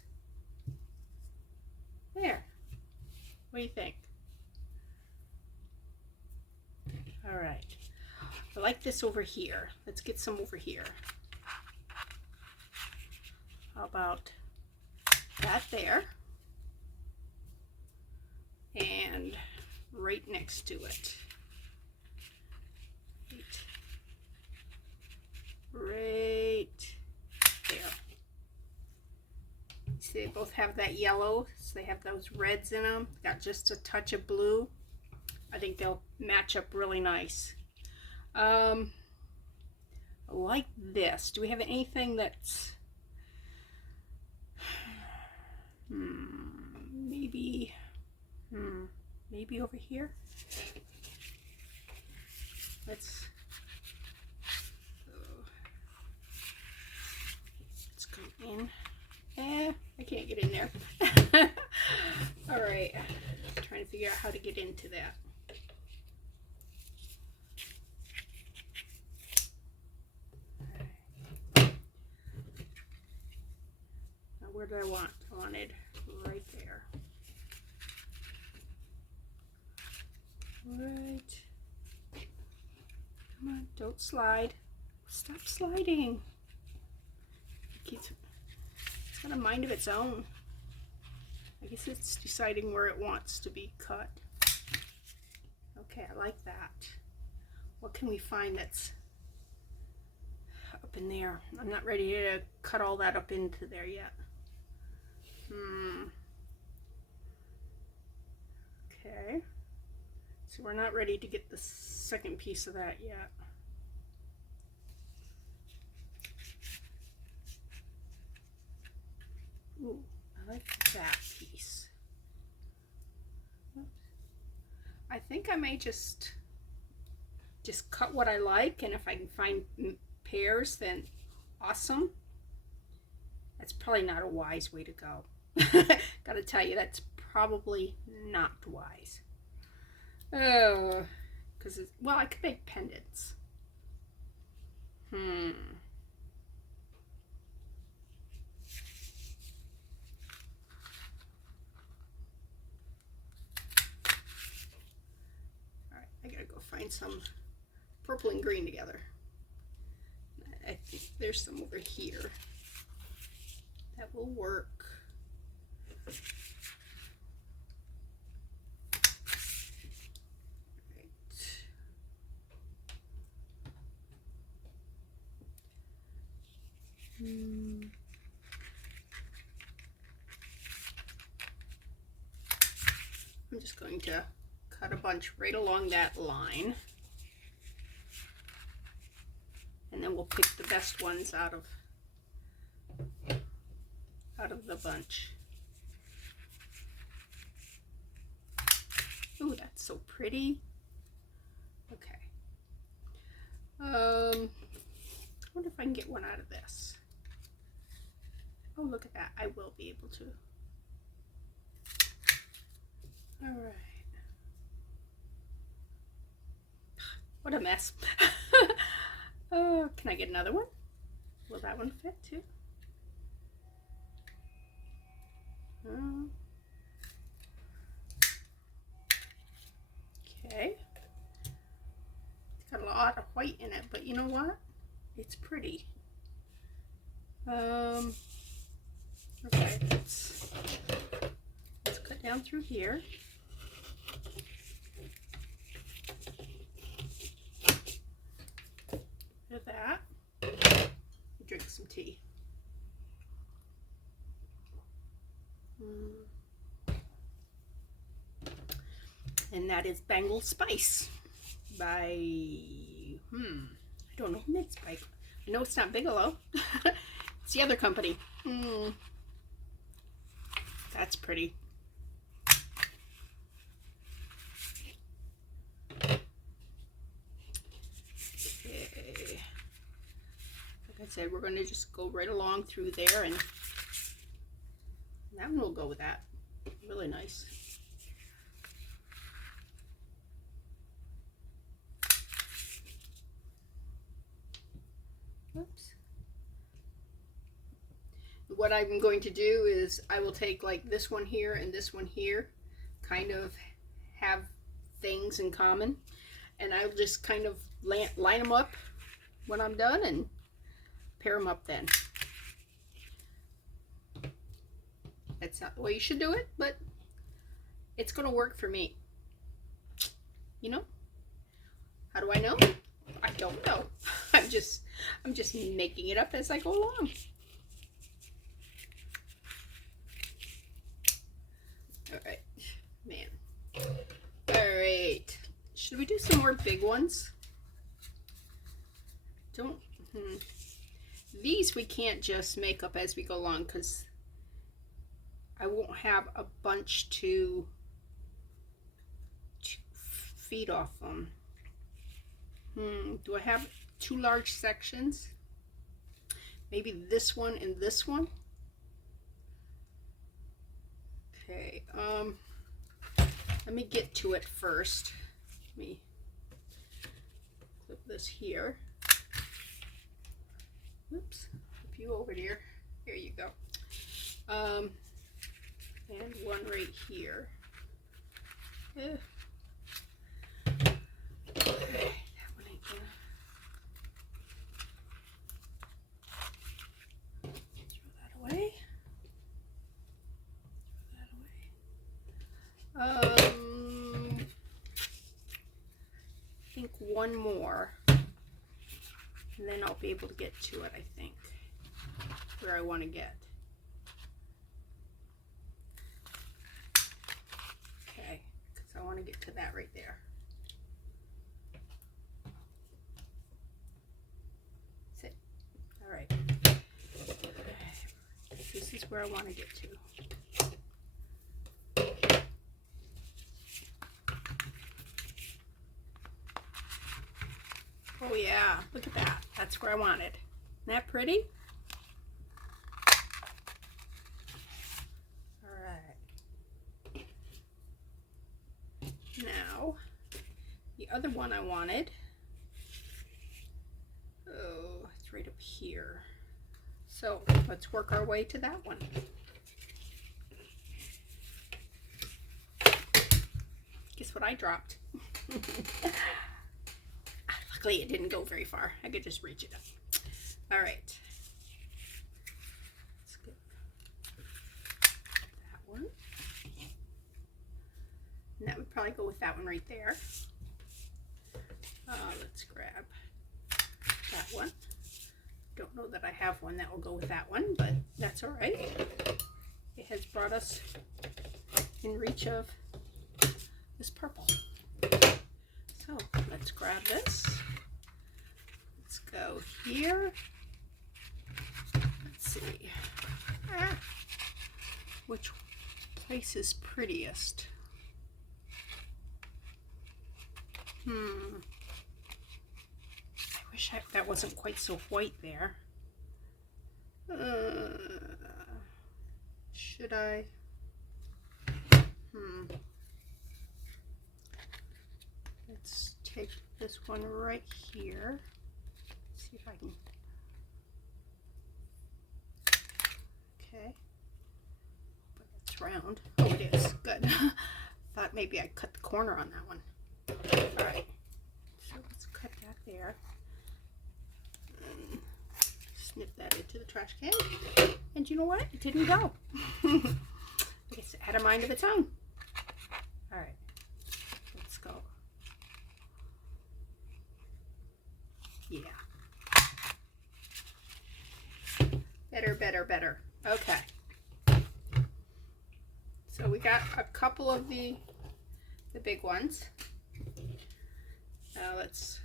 There. What do you think? All right. I like this over here. Let's get some over here. How about that there? And right next to it. Right there. See, they both have that yellow, so they have those reds in them. Got just a touch of blue. I think they'll match up really nice. Like this. Do we have anything that's maybe over here? Let's go in. I can't get in there. All right, I'm trying to figure out how to get into that. Now, where did I want? I wanted right there. Right. Come on, don't slide. Stop sliding. It's got a mind of its own. I guess it's deciding where it wants to be cut. Okay, I like that. What can we find that's up in there? I'm not ready to cut all that up into there yet. Okay. So we're not ready to get the second piece of that yet. Ooh, I like that piece. Oops. I think I may just cut what I like, and if I can find pairs, then awesome. That's probably not a wise way to go. Gotta tell you, that's probably not wise. Oh, because well, I could make pendants. Alright, I gotta go find some purple and green together. I think there's some over here that will work. I'm just going to cut a bunch right along that line. And then we'll pick the best ones out of the bunch. Ooh, that's so pretty. Okay. I wonder if I can get one out of this. Oh, look at that. I will be able to. All right. What a mess. Oh, can I get another one? Will that one fit too? Okay. It's got a lot of white in it, but you know what? It's pretty. Okay, let's cut down through here. Look at that. Drink some tea. And that is Bengal Spice by, I don't know who makes Spike. I know it's not Bigelow. It's the other company. That's pretty. Okay. Like I said, we're going to just go right along through there, and that one will go with that. Really nice. Oops. What I'm going to do is I will take like this one here and this one here, kind of have things in common, and I'll just kind of line them up when I'm done and pair them up then. That's not the way you should do it, but it's going to work for me. You know? How do I know? I don't know. I'm just making it up as I go along. All right, man. All right. Should we do some more big ones? These we can't just make up as we go along because I won't have a bunch to feed off them. Do I have two large sections? Maybe this one and this one? Okay, let me get to it first. Let me clip this here. Oops, flip you over there. Here you go. And one right here. Okay, that one ain't gonna. Throw that away. I think one more, and then I'll be able to get to it, I think, where I want to get. Okay, because I want to get to that right there. That's it. All right. This is where I want to get to. Oh yeah, look at that. That's where I wanted. Isn't that pretty? All right. Now, the other one I wanted, oh, it's right up here. So let's work our way to that one. Guess what I dropped? Luckily it didn't go very far. I could just reach it up. All right. Let's get that one. And that would probably go with that one right there. Let's grab that one. Don't know that I have one that will go with that one, but that's all right. It has brought us in reach of this purple. So let's grab this. Let's go here. Let's see. Which place is prettiest? I wish that wasn't quite so white there. Should I? Let's take this one right here. See if I can. Okay. But it's round. Oh, it is. Good. Thought maybe I'd cut the corner on that one. All right. So let's cut that there. And snip that into the trash can. And you know what? It didn't go. I guess it had a mind of its own. All right. Let's go. Yeah. Better, better, better. Okay. So we got a couple of the big ones. Now let's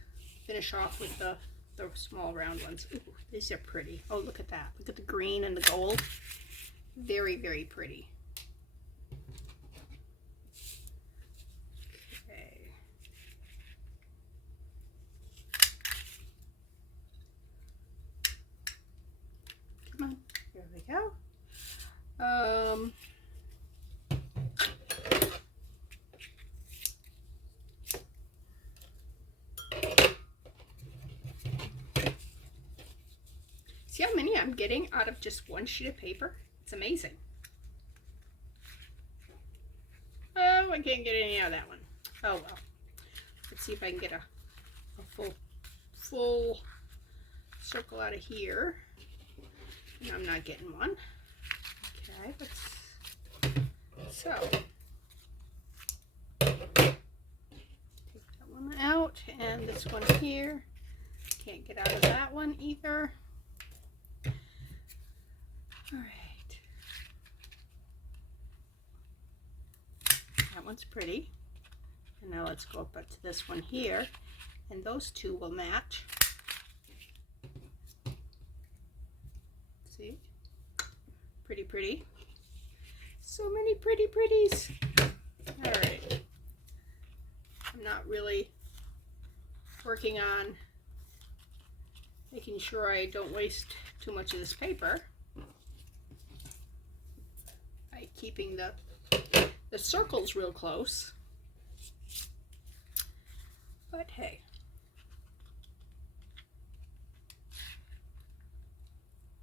finish off with the small round ones. Ooh, these are pretty. Oh, look at that. Look at the green and the gold. Very, very pretty. Okay. Come on. Here we go. See how many I'm getting out of just one sheet of paper? It's amazing. Oh, I can't get any out of that one. Oh well. Let's see if I can get a full circle out of here. And I'm not getting one. Okay, so take that one out, and this one here. Can't get out of that one either. All right. That one's pretty. And now let's go up to this one here, and those two will match. See? Pretty, pretty. So many pretty pretties. All right. I'm not really working on making sure I don't waste too much of this paper by keeping the circles real close. But hey.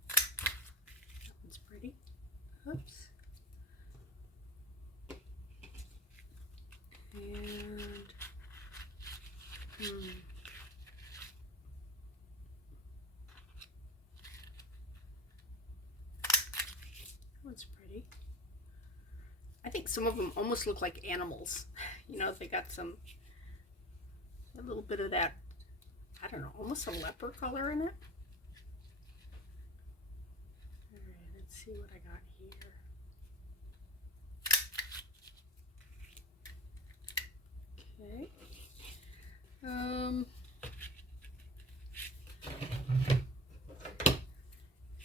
That one's pretty. Oops. And that one's pretty. I think some of them almost look like animals. You know, they got a little bit of that, I don't know, almost a leopard color in it. All right, let's see what I got here. Okay.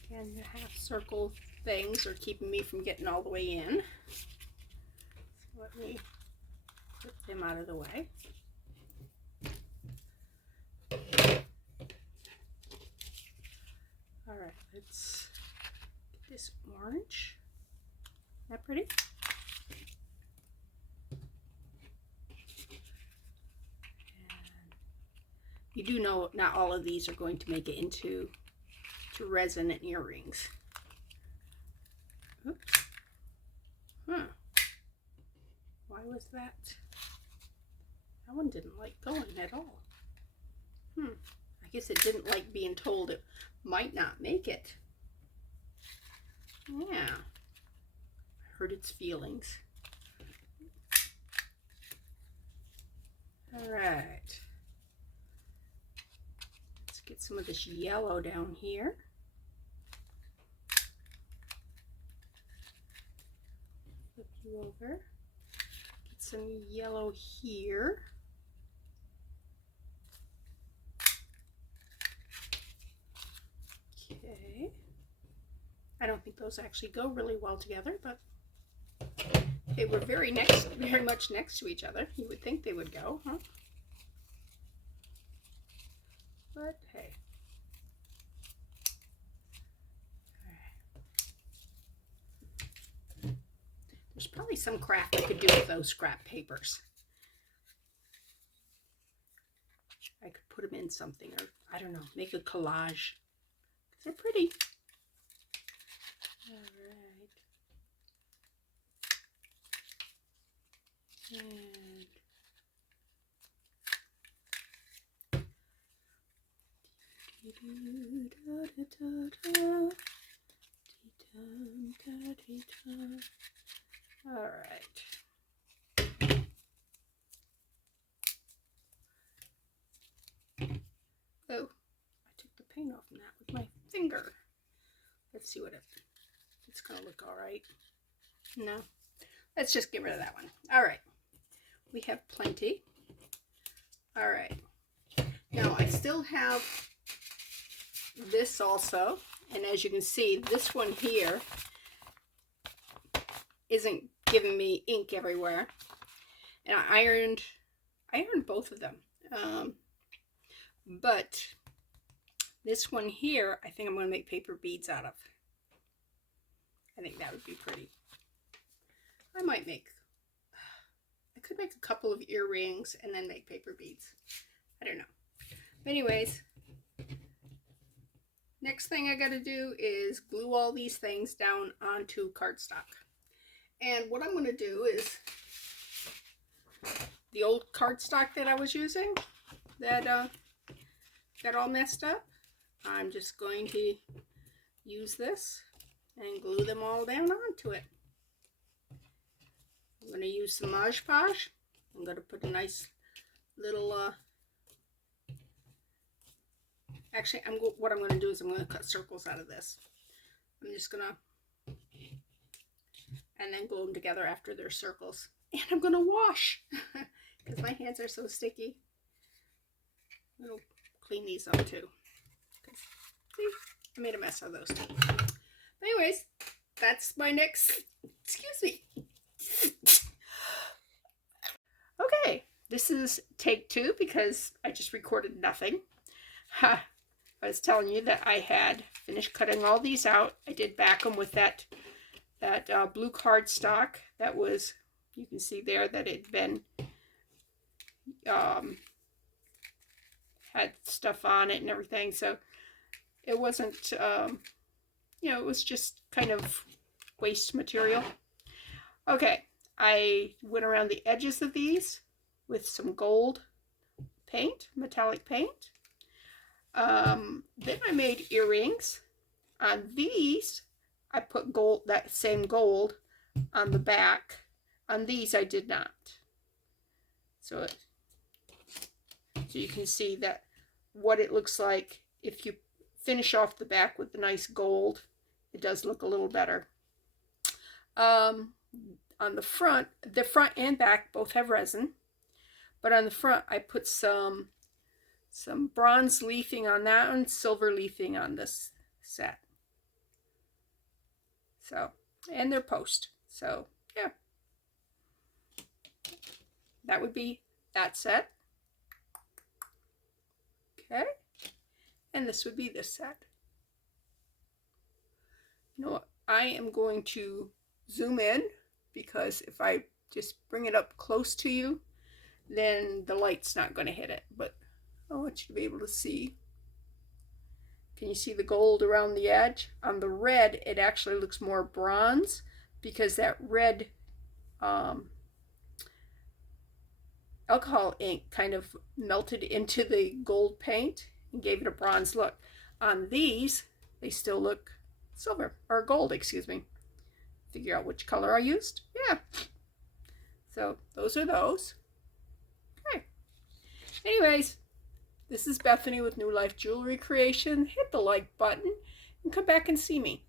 Again, the half circle things are keeping me from getting all the way in. So let me put them out of the way. All right, let's get this orange. Isn't that pretty? You do know not all of these are going to make it into resin and earrings. Oops. Huh. Why was that? That one didn't like going at all. I guess it didn't like being told it might not make it. Yeah. I hurt its feelings. All right. Let's get some of this yellow down here. Flip you over. Get some yellow here. Okay. I don't think those actually go really well together, but they were very much next to each other. You would think they would go, huh? But hey. There's probably some craft I could do with those scrap papers. I could put them in something, or I don't know, make a collage. They're pretty. All right. All right. Oh, I took the paint off on that with my finger. Let's see what it's gonna look all right. No, let's just get rid of that one. All right, we have plenty. All right, now I still have this also, and as you can see, this one here isn't giving me ink everywhere, and I ironed both of them. But this one here, I think I'm going to make paper beads out of. I think that would be pretty. I could make a couple of earrings and then make paper beads. I don't know. But anyways, next thing I got to do is glue all these things down onto cardstock. And what I'm going to do is the old cardstock that I was using that got all messed up, I'm just going to use this and glue them all down onto it. I'm going to use some Mod Podge. I'm going to put a nice little actually what I'm going to do is I'm going to cut circles out of this. I'm just going to, and then glue them together after they're circles. And I'm going to wash because my hands are so sticky. I'll clean these up too. See, I made a mess of those two. But anyways, that's my next, excuse me. Okay, this is take 2 because I just recorded nothing. I was telling you that I had finished cutting all these out. I did back them with that blue cardstock that was, you can see there that it had been had stuff on it and everything, so it wasn't you know, it was just kind of waste material. Okay, I went around the edges of these with some gold paint, metallic paint. Then I made earrings. On these I put gold, that same gold on the back. On these I did not. So you can see that what it looks like if you finish off the back with the nice gold. It does look a little better. On the front and back both have resin, but on the front I put some bronze leafing on that one, silver leafing on this set. So, and they're post. So yeah, that would be that set. Okay, and this would be this set. You know what? I am going to zoom in because if I just bring it up close to you, then the light's not going to hit it. But I want you to be able to see. Can you see the gold around the edge? On the red, it actually looks more bronze because that red alcohol ink kind of melted into the gold paint and gave it a bronze look. On these, they still look silver, or gold, excuse me. Figure out which color I used. Yeah. So those are those. Okay. Anyways, This is Bethany with New Life Jewelry Creation. Hit the like button and come back and see me.